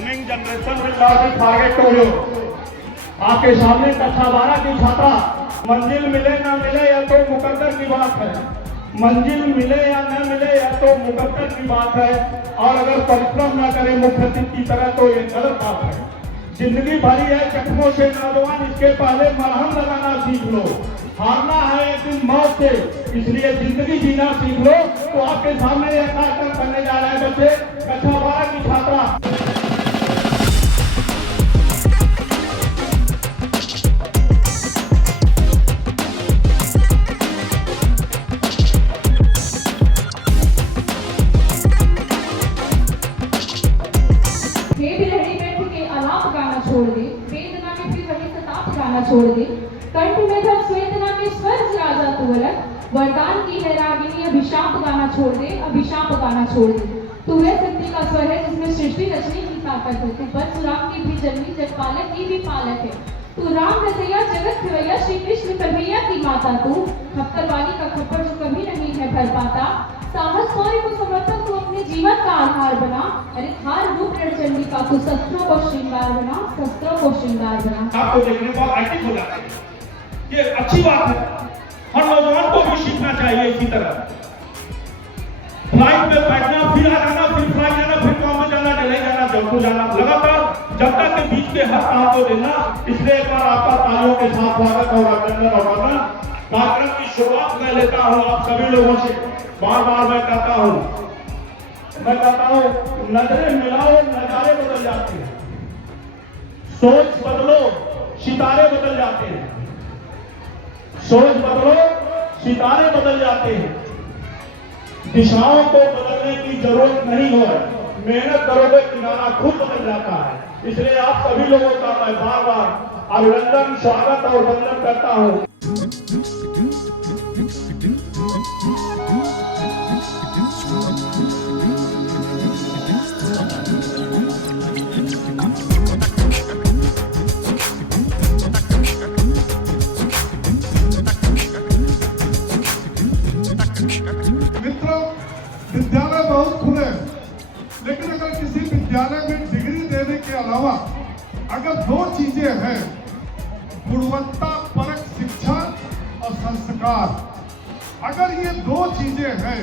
Coming generation will not be forget to you. आपके सामने कक्षा 12 की छात्रा, मंजिल मिले ना मिले यह तो मुकद्दर की बात है, मंजिल मिले या न मिले यह तो मुकद्दर की बात है, और अगर परिश्रम न करे मुख्य अतिथि की तरह तो ये गलत बात है। जिंदगी भरी है जख्मों से नौजवान, इसके पहले मरहम लगाना सीख लो। हारना है एक दिन मौत से, इसलिए जिंदगी जीना सीख लो। तो आपके सामने यह कार्यक्रम करने जा रहे हैं बच्चे, कक्षा 12 की छात्रा। छोड़ दे, वेदना में फिर वही सताप गाना छोड़ दे, कंठ में धर स्वेदना के स्वर राजा तू अलग, वरदान की है रागिनी अभिशाप गाना छोड़ दे, अभिशाप गाना छोड़ दे। तू है शक्ति का स्वर है जिसमें सृष्टि रचने की ताकत है, तू परशुराम की भी जन्मी जगपालक की भी पालक है, तू राम रसैया जगत खिवैया श्री कृष्ण कन्हैया की माता, तू खप्पर वाली का खप्पर जो कभी नहीं है भर पाता, साहस शौर्य को समर्पण तू अपने जीवन का आधार बना, अरे हार रूप रणचंडी का तू शस्त्रों को श्रृंगार बना, शस्त्रों को श्रृंगार बना। आपको देखने को एक्टिव हो जाता है, ये अच्छी बात है। हर नौजवान को भी सीखना चाहिए इसी तरह। फ्लाइट में बैठना, फिर आ जाना, फिर फ्लाइट जाना, फिर काम में जाना, दिल्ली जाना, जयपुर जाना, लगातार जब तक के बीच के हर काम को देना। इसलिए एक बार आपका तालियों के साथ स्वागत और अभिनंदन और वंदन। कार्यक्रम की शुरुआत मैं लेता हूँ आप सभी लोगों से। बार बार मैं कहता हूँ नजरें मिलाओ नजारे बदल जाते हैं, सोच बदलो सितारे बदल जाते हैं, सोच बदलो सितारे बदल जाते हैं। दिशाओं को बदलने की जरूरत नहीं हो, मेहनत करोगे किनारा खुद बदल जाता है। इसलिए आप सभी लोगों का मैं बार बार अभिनंदन स्वागत और वंदन करता हूँ। विद्यालय बहुत खुले, लेकिन अगर किसी विद्यालय में डिग्री देने के अलावा अगर दो चीजें हैं, गुणवत्ता परक शिक्षा और संस्कार, अगर ये दो चीजें हैं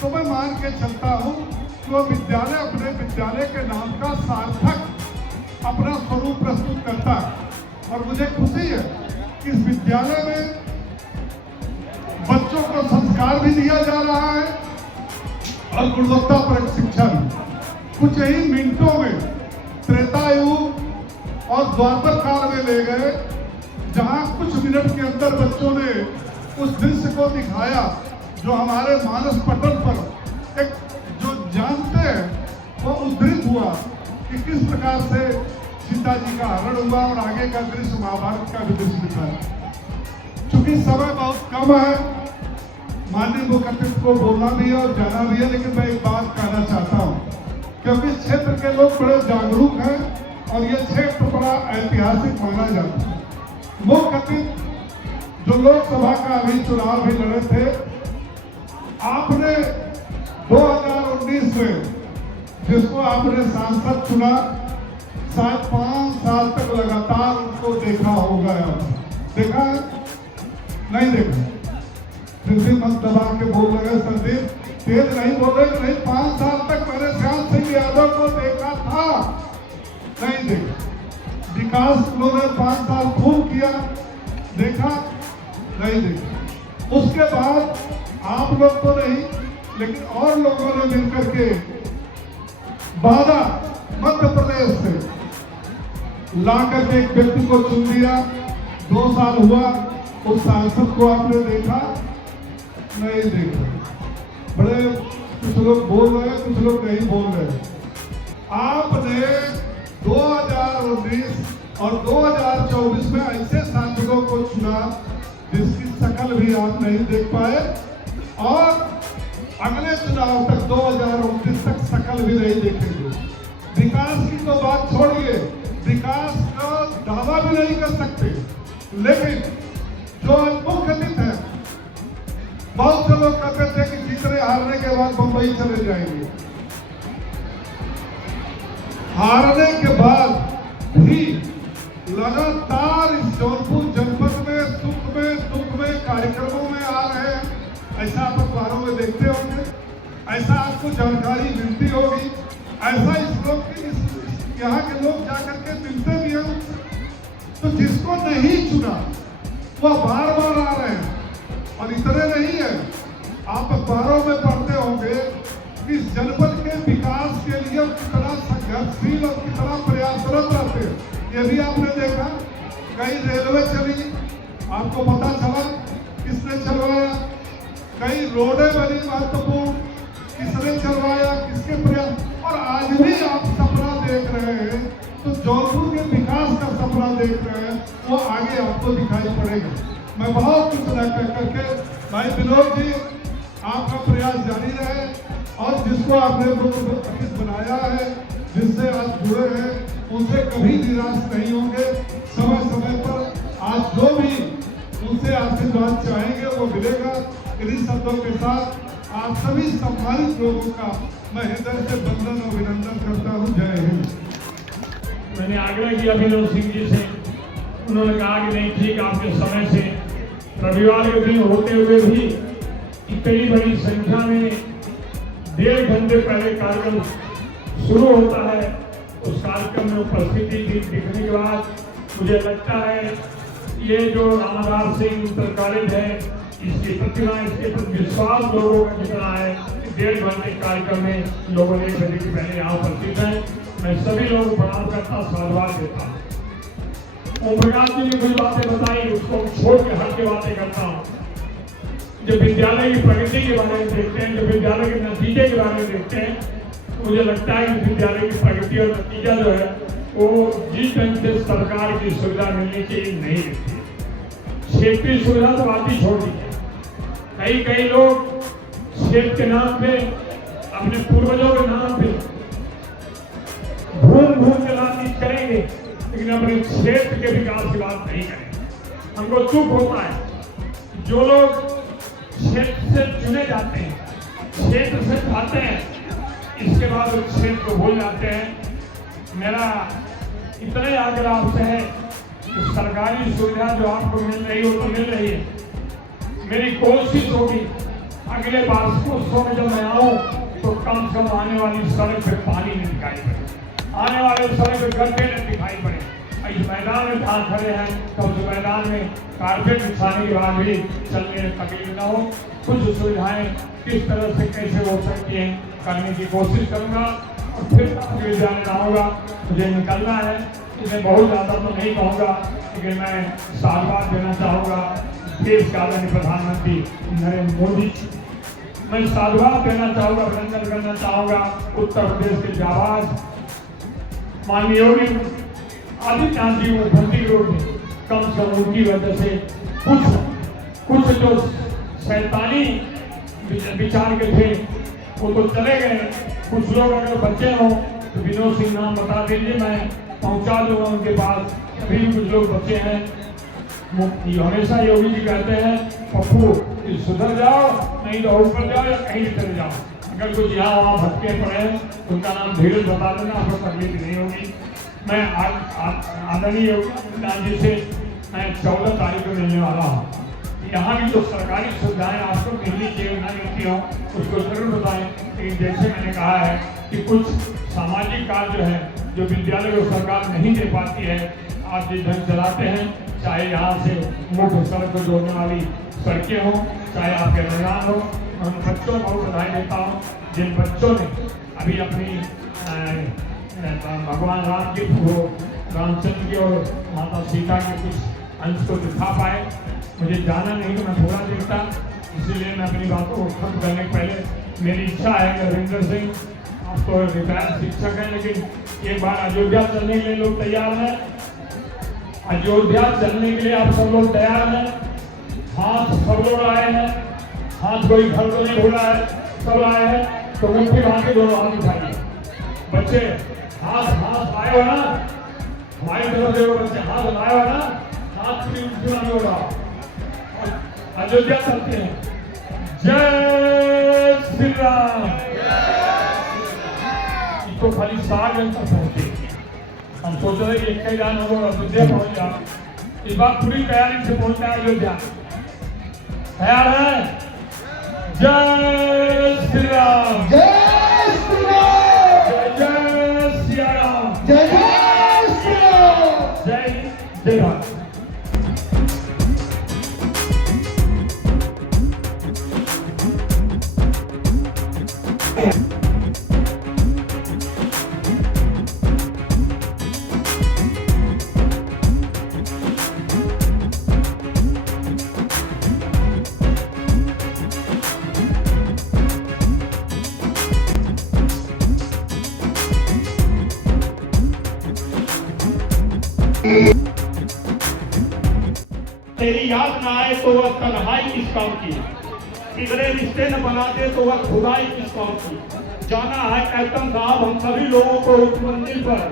तो मैं मान के चलता हूँ कि वो विद्यालय अपने विद्यालय के नाम का सार्थक अपना स्वरूप प्रस्तुत करता है। और मुझे खुशी है कि इस विद्यालय में बच्चों को संस्कार भी दिया जा रहा है और गुणवत्ता परक शिक्षा भी। कुछ ही मिनटों में त्रेता युग और द्वापर काल में ले गए, जहां कुछ मिनट के अंदर बच्चों ने उस दृश्य को दिखाया जो हमारे मानस पटल पर एक जो जानते हैं वो उद्धृत हुआ कि किस प्रकार से सीता जी का हरण हुआ और आगे का दृश्य महाभारत का भी दृश्य दिखाया। चूंकि समय बहुत कम है, माननीय मुख्य अतिथि को बोलना भी है और जाना भी है, लेकिन मैं एक बात कहना चाहता हूँ क्योंकि इस क्षेत्र के लोग बड़े जागरूक हैं और ये क्षेत्र बड़ा ऐतिहासिक माना जाता है। मुख्य अतिथि जो लोकसभा का अभी चुनाव भी लड़े थे, आपने 2019 में जिसको आपने सांसद चुना, शायद 5 साल तक लगातार उनको देखा होगा। देखा नहीं देखा? फिर भी मत दबा के बोल रहे संदीप, तेज नहीं बोले। नहीं, 5 साल तक मैंने श्याम सिंह यादव को देखा था, नहीं देखा। विकास उन्होंने 5 साल खूब किया, देखा नहीं देखा। उसके बाद आप लोग तो नहीं, लेकिन और लोगों ने मिलकर के बादा मध्य प्रदेश से लाकर के एक व्यक्ति को चुन लिया। 2 साल हुआ, उस सांसद को आपने देखा नहीं देखा? बड़े कुछ लोग बोल रहे हैं, कुछ लोग नहीं बोल रहे। आपने 2019 और 2024 में ऐसे सांसदों को चुना जिसकी शकल भी आप नहीं देख पाए, और अगले चुनाव तक 2029 तक शकल भी नहीं देखेंगे। विकास की तो बात छोड़िए, विकास का दावा भी नहीं कर सकते। लेकिन जो मुख्य अतिथि है, बहुत से लोग कहते थे कि जीतने हारने के बाद मुंबई चले जाएंगे। हारने के बाद भी लगातार इस जौनपुर जनपद में सुख में दुख में कार्यक्रमों में आ रहे हैं। ऐसा आप अखबारों में देखते होंगे, ऐसा आपको जानकारी मिलती होगी, ऐसा इस लोग के यहाँ के लोग जाकर के मिलते भी हैं उनसे। तो जिसको नहीं चुना वह बार बार आ रहे हैं। और इतने नहीं है, आप अखबारों में पढ़ते होंगे कि इस जनपद के विकास के लिए कितना संघर्षशील और कितना प्रयासरत रहते हैं। ये भी आपने देखा, कई रेलवे चली, आपको पता चला किसने चलवाया, कई रोडें बनी महत्वपूर्ण, किसने चलवाया, किसके प्रयास। और आज भी आप सपना देख रहे हैं तो जौनपुर के विकास का सपना देख रहे हैं, वो आगे आपको दिखाई पड़ेगा। मैं बहुत कुछ न कह करके भाई विनोद जी आपका प्रयास जारी रहे, और जिसको आपने अखिल बनाया है, जिससे आप जुड़े हैं, उनसे कभी निराश नहीं होंगे। समय समय पर आज जो भी उनसे आशीर्वाद चाहेंगे वो मिलेगा। इन्हीं शब्दों के साथ आप सभी सम्मानित लोगों का मैं हृदय से वंदन और अभिनंदन करता हूँ। जय हिंद। मैंने आग्रह किया विनोद सिंह जी से, उन्होंने कहा कि नहीं ठीक, आपके समय से रविवार के दिन होते हुए भी इतनी बड़ी संख्या में 1.5 घंटे पहले कार्यक्रम शुरू होता है। उस कार्यक्रम में उपस्थिति दिखने के बाद मुझे लगता है ये जो रामाधार सिंह इंटर कॉलेज है, इसकी प्रतिभा, इसके प्रति विश्वास लोगों का जितना है, 1.5 घंटे कार्यक्रम में लोगों ने 1 घंटे के पहले यहाँ उपस्थित है। मैं सभी लोगों को प्रणाम करता, साधुवाद देता हूँ। ओम प्रकाश जी ने कुछ बातें बताई, उसको छोड़ के हट के बातें करता हूँ। जब विद्यालय की प्रगति के बारे में देखते हैं, जब विद्यालय के नतीजे के बारे में देखते हैं, तो मुझे लगता है कि विद्यालय की प्रगति और नतीजा जो है वो जिस ढंग से सरकार की सुविधा मिलनी चाहिए नहीं मिलती है। क्षेत्रीय सुविधा तो बात ही छोड़ दी है। कई लोग क्षेत्र के नाम पे, अपने पूर्वजों के नाम पे घूम के राजनीति करेंगे, लेकिन अपने क्षेत्र के विकास की बात नहीं करेंगे। हमको दुख होता है जो लोग क्षेत्र से चुने जाते हैं, क्षेत्र से खाते हैं, इसके बाद उस क्षेत्र को भूल जाते हैं। मेरा इतना ही आग्रह आपसे है कि सरकारी सुविधा जो आपको मिल रही हो तो मिल रही है। मेरी कोशिश होगी अगले वार्षिकोत्सव में जब मैं आऊँ तो कम से कम आने वाली सड़क पे पानी नहीं दिखाई पड़े, आने वाले सड़क पे गड्ढे नहीं दिखाई पड़े। इस मैदान में जहाँ खड़े हैं तो उस मैदान में कारपेट बिछाने के बाद भी चलने में तकलीफ न हो। कुछ सुविधाएं किस तरह से कैसे हो सकती हैं करने की कोशिश करूँगा। और फिर आपके विद्यालय आऊँगा, मुझे निकलना है, इसमें बहुत ज़्यादा तो नहीं कहूँगा, लेकिन मैं साधुवाद देना चाहूँगा देश के आदरणीय प्रधानमंत्री नरेंद्र मोदी। मैं साधुवाद देना चाहूँगा, अभिनंदन करना चाहूँगा उत्तर प्रदेश के जाबाज माननीय योगी आदित्यनाथ जी मुख्यमंत्री लोग ने कम से कम उनकी वजह से कुछ जो शैतानी विचार के थे वो तो चले गए। कुछ लोग अगर बचे हों तो विनोद सिंह नाम बता दीजिए, मैं पहुंचा दूंगा उनके पास। अभी भी कुछ लोग बचे हैं। हमेशा योगी जी कहते हैं पप्पू सुधर जाओ, नहीं तो ऊपर जाओ या कहीं भी चले जाओ। अगर कुछ यहाँ वहाँ भटके पड़े हैं उनका नाम धीरज बता देना, आपको तकलीफ नहीं होगी। मैं आदरणीय योगी जी से मैं 14 तारीख को मिलने वाला हूँ। यहाँ की जो सरकारी सुविधाएं आपको मिलनी चाहिए ना मिलती हों उसको जरूर बताएं। लेकिन जैसे मैंने कहा है कि कुछ सामाजिक कार्य जो है जो विद्यालय को सरकार नहीं दे पाती है, आप जिस ढंग चलाते हैं, चाहे यहाँ से मुख्य सड़क को जोड़ने वाली सड़कें हों, चाहे आपके मैदान हो, उन बच्चों को बधाई देता हूँ जिन बच्चों ने अभी अपनी भगवान राम की वो रामचंद्र की और माता सीता के कुछ अंश को दिखा पाए। मुझे जाना नहीं तो मैं थोड़ा देखता, इसीलिए मैं अपनी बातों को खत्म करने के पहले मेरी इच्छा है कि रविंद्र सिंह आप तो रिटायर्ड शिक्षक हैं, लेकिन एक बार अयोध्या चलने के लिए लोग तैयार हैं? अयोध्या चलने के लिए आप सब लोग तैयार हैं? हाथ सब लोग आए हैं, हाथ कोई घर को नहीं भूला है, सब आए हैं तो मुट्ठी बांध के दोनों हाथ उठाइए। बच्चे हाथ आए हो ना, हमारी तरफ देखो बच्चे, हाथ लाए हो ना, हाथ की उठना नहीं हो रहा। अयोध्या चलते हैं। जय श्री राम। तो खाली साग तक पहुंचे। हम सोच रहे कि एक जान हो अयोध्या पहुंच जाओ। इस बार पूरी तैयारी से पहुंचना है अयोध्या। तैयार है? जय श्री राम, जय श्री राम, जय सिया राम, जय जय श्री राम। जय जय राम। तेरी याद न आए तो वह तन्हाई किस काम की, बिगड़े रिश्ते न बनाते तो वह खुदाई किस काम की। जाना है कैप्टन साहब हम सभी लोगों को उस मंजिल पर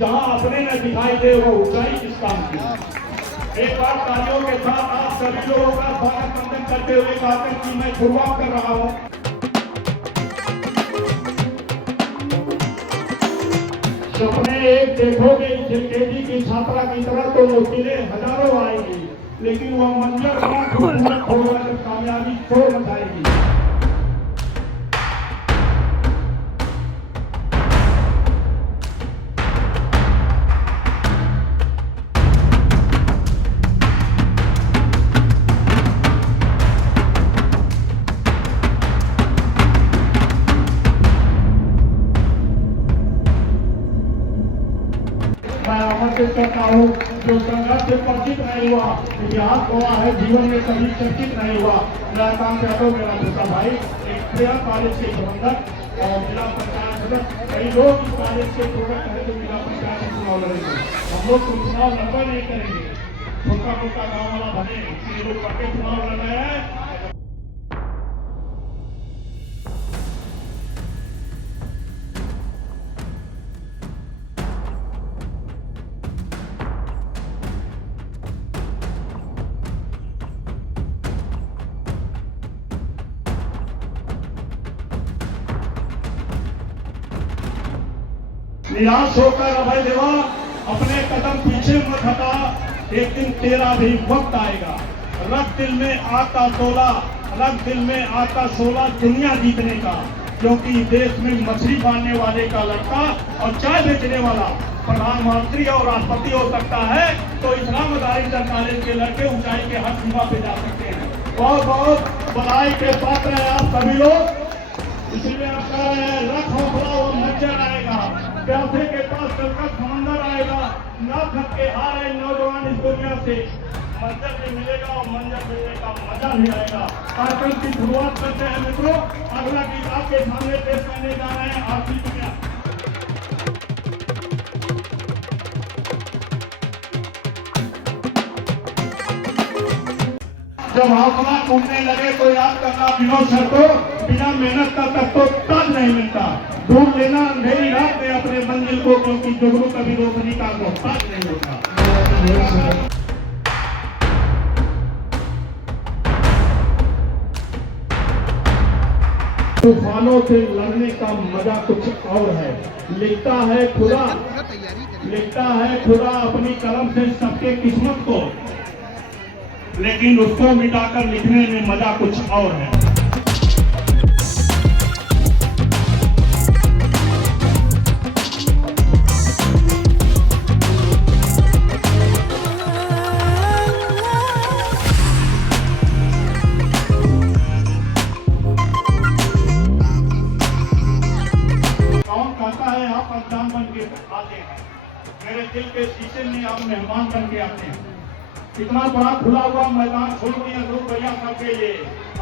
जहां अपने न दिखाई दे वो ऊंचाई किस काम की। एक बार तालियों के साथ आप सभी लोगों का स्वागत वंदन करते हुए कहकर कि मैं शुरुआत कर रहा हूँ। सपने एक देखोगे इस एलकेजी की छात्रा की तरह तो मुश्किलें हजारों आएगी, लेकिन वह मंजर खूबसूरत होगा जब कामयाबी शोर मचाएगी। मैं आमंत्रित करता हूँ जो संघर्ष से परिचित नहीं हुआ, इतिहास हुआ है जीवन में कभी चर्चित नहीं हुआ। मेरा काम यादव मेरा छोटा भाई एक प्रिया कॉलेज के प्रबंधक और जिला पंचायत सदस्य, कई लोग इस कॉलेज के प्रोडक्ट है जो जिला पंचायत में चुनाव लड़ेंगे। हम लोग तो चुनाव लड़वा नहीं करेंगे, छोटा मोटा गाँव वाला बने इसलिए लोग पक्के चुनाव लड़ रहे हैं। निराश होकर अभय देवा अपने कदम पीछे मत हटा, एक दिन तेरा भी वक्त आएगा। रख दिल में आता तोला, रख दिल में आता शोला दुनिया जीतने का, क्योंकि देश में मछली पालने वाले का लड़का और चाय बेचने वाला प्रधानमंत्री और राष्ट्रपति हो सकता है, तो इस्लामदारी कॉलेज के लड़के ऊंचाई के हर सीमा पे जा सकते हैं। बहुत बहुत बधाई के पात्र हैं आप सभी लोग। इसलिए आप कह रहे हैं रख हौसला वो मंजर आएगा, प्यासे के पास चलकर समंदर आएगा। न थक के हारे नौजवान इस दुनिया से, मंजर भी मिलेगा और मंजर मिलने का मजा भी आएगा। कार्यक्रम की शुरुआत करते हैं मित्रों। अगला गीत आपके सामने पेश करने जा रहे हैं आरती दुनिया। जब हौसला टूटने लगे तो याद करना विनोद सर को, बिना मेहनत का तक तो ताज नहीं मिलता। ढूंढ लेना अंधेरी रात में अपने मंजिल को, क्योंकि जुगनू कभी रोशनी का मोहताज नहीं होता। तूफानों से लड़ने का मजा कुछ और है। लिखता है खुदा अपनी कलम से सबके किस्मत को, लेकिन उसको मिटाकर लिखने में मजा कुछ और है। कौन कहता है आप अनजान बन के आते हैं? मेरे दिल के शीशे में आप मेहमान बन के आते हैं। इतना बड़ा खुला हुआ मैदान छोड़ दिया लोग भैया करके ये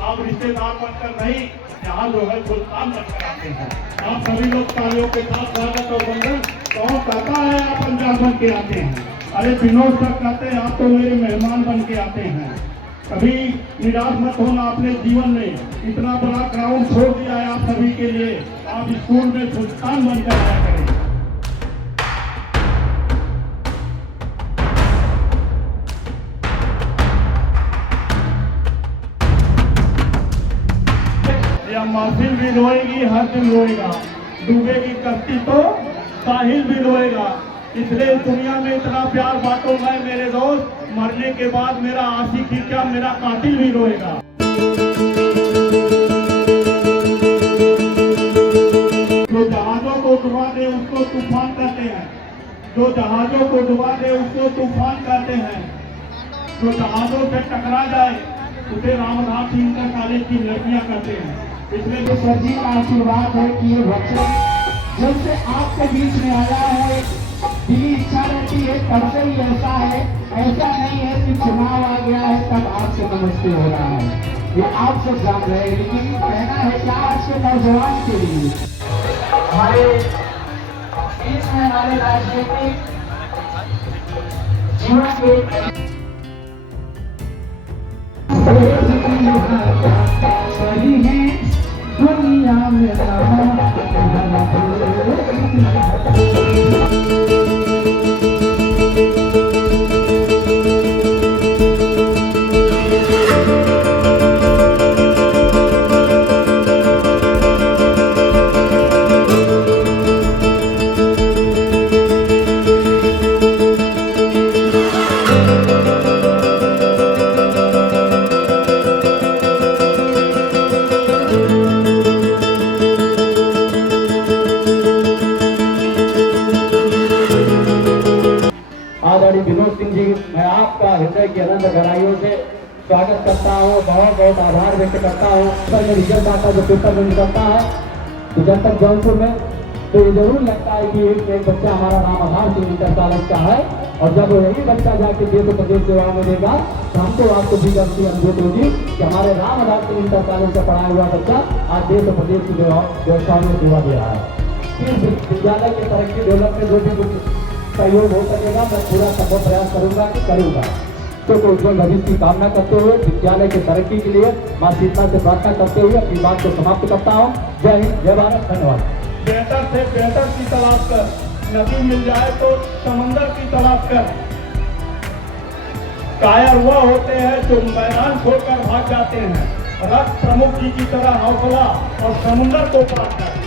आप रिश्तेदार बनकर नहीं, यहाँ जो है सुल्तान बनकर आते हैं। आप सभी लोग तालियों के साथ स्वागत और वंदन। कौन कहता है आप अनजान बन के आते हैं? अरे विनोद सर कहते हैं आप तो मेरे मेहमान बन के आते हैं। कभी निराश मत होना, अपने जीवन में इतना बड़ा ग्राउंड छोड़ दिया है आप सभी के लिए। आप स्कूल में सुल्तान बनकर आया करें। महफिल भी रोएगी, हर दिन रोएगा, डूबेगी कश्ती तो साहिल भी रोएगा। इसलिए इस दुनिया में इतना प्यार बांटो मैं मेरे दोस्त, मरने के बाद मेरा आशिक ही क्या मेरा कातिल भी रोएगा। जो जहाजों को डुबा दे उसको तूफान कहते हैं, जो जहाजों को डुबा दे उसको तूफान कहते हैं, जो जहाजों से टकरा जाए उसे रामदास इंटर कॉलेज की लड़कियां कहते हैं। इसलिए तो सर जी का आशीर्वाद है कि ये बच्चे जब से आपके बीच में आया है, दिली इच्छा रहती है तब से ही ऐसा है। ऐसा नहीं है कि चुनाव आ गया है तब आपसे नमस्ते हो रहा है, ये आप सब जान रहे हैं। लेकिन कहना है क्या आज के नौजवान के लिए हमारे बीच में हमारे राजनीतिक जीवन के सही है दुनिया में आदरणीय विनोद सिंह जी, मैं आपका हृदय की अनंत गहराइयों से स्वागत करता हूँ, बहुत बहुत आभार व्यक्त करता हूँ। पर जब रिजल्ट आता है, जो पेपर में निकलता है तो जनपद जौनपुर में, तो ये जरूर लगता है कि एक बच्चा हमारा नाम आधार सिंह इंटर कॉलेज का है, और जब यही बच्चा जाके देश और प्रदेश सेवा में देगा तो हमको आपको भी गर्व अनुभूत होगी कि हमारे राम आधार सिंह इंटर कॉलेज से पढ़ाया हुआ बच्चा आज देश और प्रदेश की व्यवस्थाओं में सेवा दे रहा है। फिर विद्यालय की तरक्की डेवलपमेंट जो भी कुछ सहयोग हो सकेगा मैं पूरा संभव प्रयास करूंगा कि करूंगा। तो उज्जवल भविष्य की कामना करते हुए विद्यालय की तरक्की के लिए मां शीतला से प्रार्थना करते हुए अपनी बात को समाप्त करता हूँ। जय हिंद, जय भारत, धन्यवाद। बेहतर से बेहतर की तलाश कर, नदी मिल जाए तो समंदर की तलाश कर। कायर वह होते हैं जो मैदान छोड़कर भाग जाते हैं, रथ प्रमुख जी की तरह हौसला और समुंदर को पार कर।